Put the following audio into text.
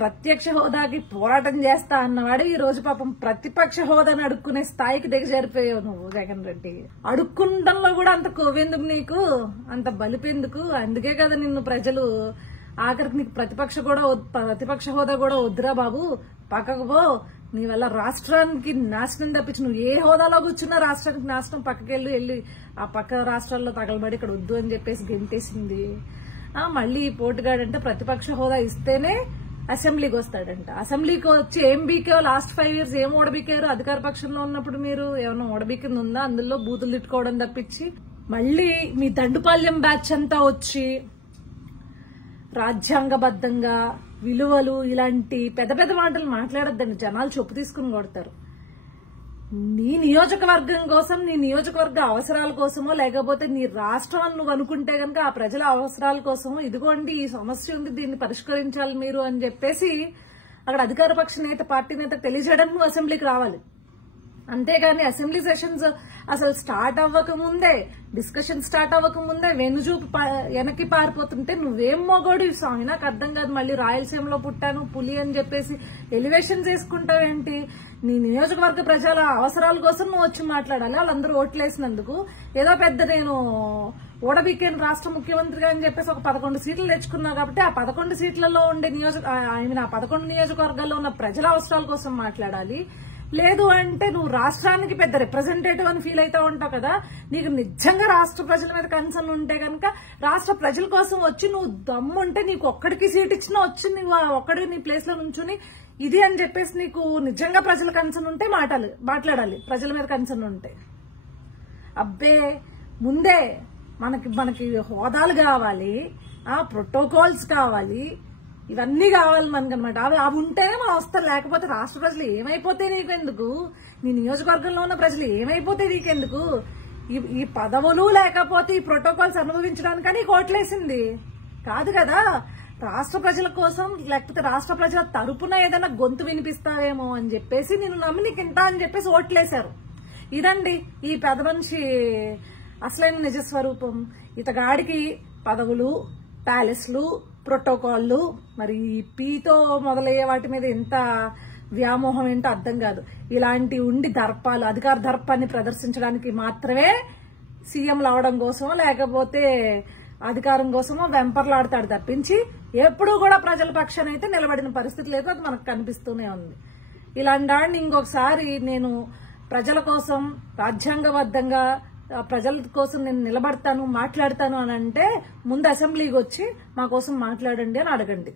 ప్రత్యక్ష హోదాకి పోరాటం చేస్తా అన్నవాడు ఈ రోజు పాపం ప్రతిపక్ష హోదాని అడుక్కునే స్థాయికి దిగజారిపోయావు నువ్వు జగన్ రెడ్డి. అడుక్కుంటంలో కూడా అంత కొవ్వెందుకు నీకు, అంత బలిపెందుకు? అందుకే కదా నిన్ను ప్రజలు ఆఖరికి నీకు ప్రతిపక్ష హోదా కూడా వద్దురా బాబు, పక్కకు పో, నీ వల్ల రాష్ట్రానికి నాశనం తప్పించి నువ్వు ఏ హోదాలో కూర్చున్నా రాష్ట్రానికి నాశనం, పక్కకెళ్ళి ఆ పక్క రాష్ట్రాల్లో తగలబడి ఇక్కడ వద్దు అని చెప్పేసి గెంటేసింది. మళ్ళీ పోటుగాడంటే ప్రతిపక్ష హోదా ఇస్తేనే అసెంబ్లీకి వస్తాడంట. అసెంబ్లీకి వచ్చి ఏం బీకే లాస్ట్ 5 years ఏం ఓడబీకారు? అధికార పక్షంలో ఉన్నప్పుడు మీరు ఏమన్నా ఓడబీకింది ఉందా? అందులో బూతులు తిట్టుకోవడం తప్పించి మళ్ళీ మీ దండుపాల్యం బ్యాచ్ అంతా వచ్చి రాజ్యాంగబద్ధంగా విలువలు ఇలాంటి పెద్ద పెద్ద మాటలు మాట్లాడొద్దండి, జనాలు చొప్పు తీసుకుని కొడతారు. నీ నియోజకవర్గం కోసం, నీ నియోజకవర్గ అవసరాల కోసమో లేకపోతే నీ రాష్ట్రం అని నువ్వు అనుకుంటే గనక ఆ ప్రజల అవసరాల కోసమో ఇదిగోండి ఈ సమస్య ఉంది, దీన్ని పరిష్కరించాలి మీరు అని చెప్పేసి అక్కడ అధికార పక్ష నేత, పార్టీ నేత తెలియజేయడం నువ్వు అసెంబ్లీకి రావాలి. అంతేగాని అసెంబ్లీ సెషన్స్ అసలు స్టార్ట్ అవ్వక ముందే, డిస్కషన్ స్టార్ట్ అవ్వక ముందే వెనుజూపు వెనక్కి పారిపోతుంటే నువ్వేం మొగోడు స్వామి, నాకు అర్థం కాదు. మళ్ళీ రాయలసీమలో పుట్టాను పులి అని చెప్పేసి ఎలివేషన్ చేసుకుంటావేంటి? నీ నియోజకవర్గ ప్రజల అవసరాల కోసం నువ్వు వచ్చి మాట్లాడాలి. వాళ్ళందరూ ఓట్లేసినందుకు ఏదో పెద్ద నేను ఓడబీకేను రాష్ట్ర ముఖ్యమంత్రిగా అని చెప్పేసి ఒక 11 సీట్లు తెచ్చుకున్నావు కాబట్టి ఆ 11 సీట్లలో ఉండే ఆ 11 నియోజకవర్గాల్లో ఉన్న ప్రజల అవసరాల కోసం మాట్లాడాలి. లేదు అంటే నువ్వు రాష్ట్రానికి పెద్ద రిప్రజెంటేటివ్ అని ఫీల్ అవుతా ఉంటావు కదా. నీకు నిజంగా రాష్ట్ర ప్రజల మీద కన్సర్న్ ఉంటే కనుక రాష్ట్ర ప్రజల కోసం వచ్చి నువ్వు దమ్ముంటే నీకు ఒక్కడికి సీట్ ఇచ్చినా వచ్చి నువ్వు ఒక్కడికి నీ ప్లేస్ లో నుంచుని ఇది అని చెప్పేసి నీకు నిజంగా ప్రజల కన్సర్న్ ఉంటే మాట్లాడాలి. ప్రజల మీద కన్సర్న్ ఉంటే అబ్బే ముందే మనకి హోదాలు కావాలి, ప్రోటోకాల్స్ కావాలి, ఇవన్నీ కావాలి మనకి అనమాట. అవి ఉంటేనే మనం వస్తాం. లేకపోతే రాష్ట్ర ప్రజలు ఏమైపోతే నీకెందుకు, నీ నియోజకవర్గంలో ఉన్న ప్రజలు ఏమైపోతే నీకెందుకు? ఈ పదవులు లేకపోతే ఈ ప్రోటోకాల్స్ అనుభవించడానికని ఓట్లేసింది కాదు కదా. రాష్ట్ర ప్రజల కోసం లేకపోతే రాష్ట్ర ప్రజల తరపున ఏదైనా గొంతు వినిపిస్తావేమో అని చెప్పేసి నిన్ను నమ్మి నీకు ఇంత అని చెప్పేసి ఓట్లేశారు. ఇదండి ఈ పెద్ద మనిషి అసలైన నిజస్వరూపం. ఇతగాడికి పదవులు, ప్యాలెస్లు, ప్రోటోకాల్లు, మరి పీతో మొదలయ్యే వాటి మీద ఎంత వ్యామోహం ఏంటో అర్థం కాదు. ఇలాంటి ఉండి దర్పాలు, అధికార దర్పాన్ని ప్రదర్శించడానికి మాత్రమే సీఎంలు అవడం కోసమో లేకపోతే అధికారం కోసమో వెంపర్లాడతాడు తప్పించి ఎప్పుడూ కూడా ప్రజల పక్షాన అయితే నిలబడిన పరిస్థితి లేదు. అది మనకు కనిపిస్తూనే ఉంది. ఇలాంటి వాడిని ఇంకొకసారి నేను ప్రజల కోసం రాజ్యాంగబద్ధంగా ప్రజల కోసం నేను నిలబడతాను, మాట్లాడతాను అని అంటే ముందు అసెంబ్లీకి వచ్చి మా కోసం మాట్లాడండి అని అడగండి.